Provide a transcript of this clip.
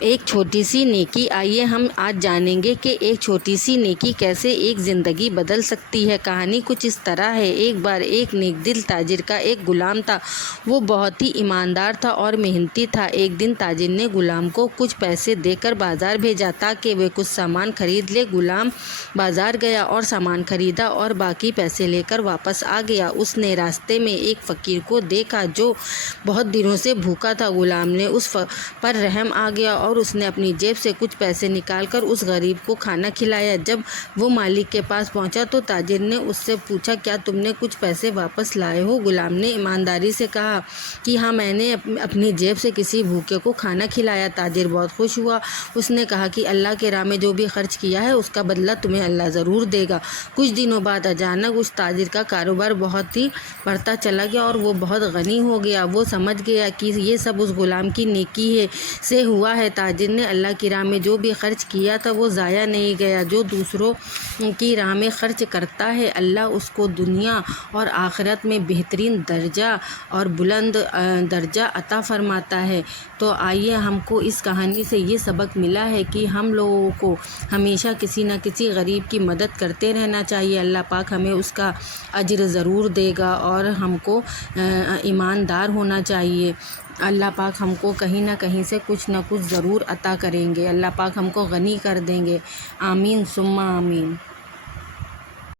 ایک چھوٹی سی نیکی۔ آئیے ہم آج جانیں گے کہ ایک چھوٹی سی نیکی کیسے ایک زندگی بدل سکتی ہے۔ کہانی کچھ اس طرح ہے۔ ایک بار ایک نیک دل تاجر کا ایک غلام تھا۔ وہ بہت ہی ایماندار تھا اور محنتی تھا۔ ایک دن تاجر نے غلام کو کچھ پیسے دے کر بازار بھیجا تاکہ وہ کچھ سامان خرید لے۔ غلام بازار گیا اور سامان خریدا اور باقی پیسے لے کر واپس آ گیا۔ اس نے راستے میں ایک فقیر کو دیکھا جو بہت دنوں سے بھوکا تھا۔ غلام نے اس پر رحم آ گیا اور اس نے اپنی جیب سے کچھ پیسے نکال کر اس غریب کو کھانا کھلایا۔ جب وہ مالک کے پاس پہنچا تو تاجر نے اس سے پوچھا، کیا تم نے کچھ پیسے واپس لائے ہو؟ غلام نے ایمانداری سے کہا کہ ہاں، میں نے اپنی جیب سے کسی بھوکے کو کھانا کھلایا۔ تاجر بہت خوش ہوا۔ اس نے کہا کہ اللہ کے راہ میں جو بھی خرچ کیا ہے اس کا بدلہ تمہیں اللہ ضرور دے گا۔ کچھ دنوں بعد اچانک اس تاجر کا کاروبار بہت ہی بڑھتا چلا گیا اور وہ بہت غنی ہو گیا۔ وہ سمجھ گیا کہ یہ سب اس غلام کی نیکی سے ہوا ہے۔ تاجر نے اللہ کی راہ میں جو بھی خرچ کیا تھا وہ ضائع نہیں گیا۔ جو دوسروں کی راہ میں خرچ کرتا ہے اللہ اس کو دنیا اور آخرت میں بہترین درجہ اور بلند درجہ عطا فرماتا ہے۔ تو آئیے ہم کو اس کہانی سے یہ سبق ملا ہے کہ ہم لوگوں کو ہمیشہ کسی نہ کسی غریب کی مدد کرتے رہنا چاہیے۔ اللہ پاک ہمیں اس کا اجر ضرور دے گا اور ہم کو ایماندار ہونا چاہیے۔ اللہ پاک ہم کو کہیں نہ کہیں سے کچھ نہ کچھ ضرور عطا کریں گے۔ اللہ پاک ہم کو غنی کر دیں گے۔ آمین ثم آمین۔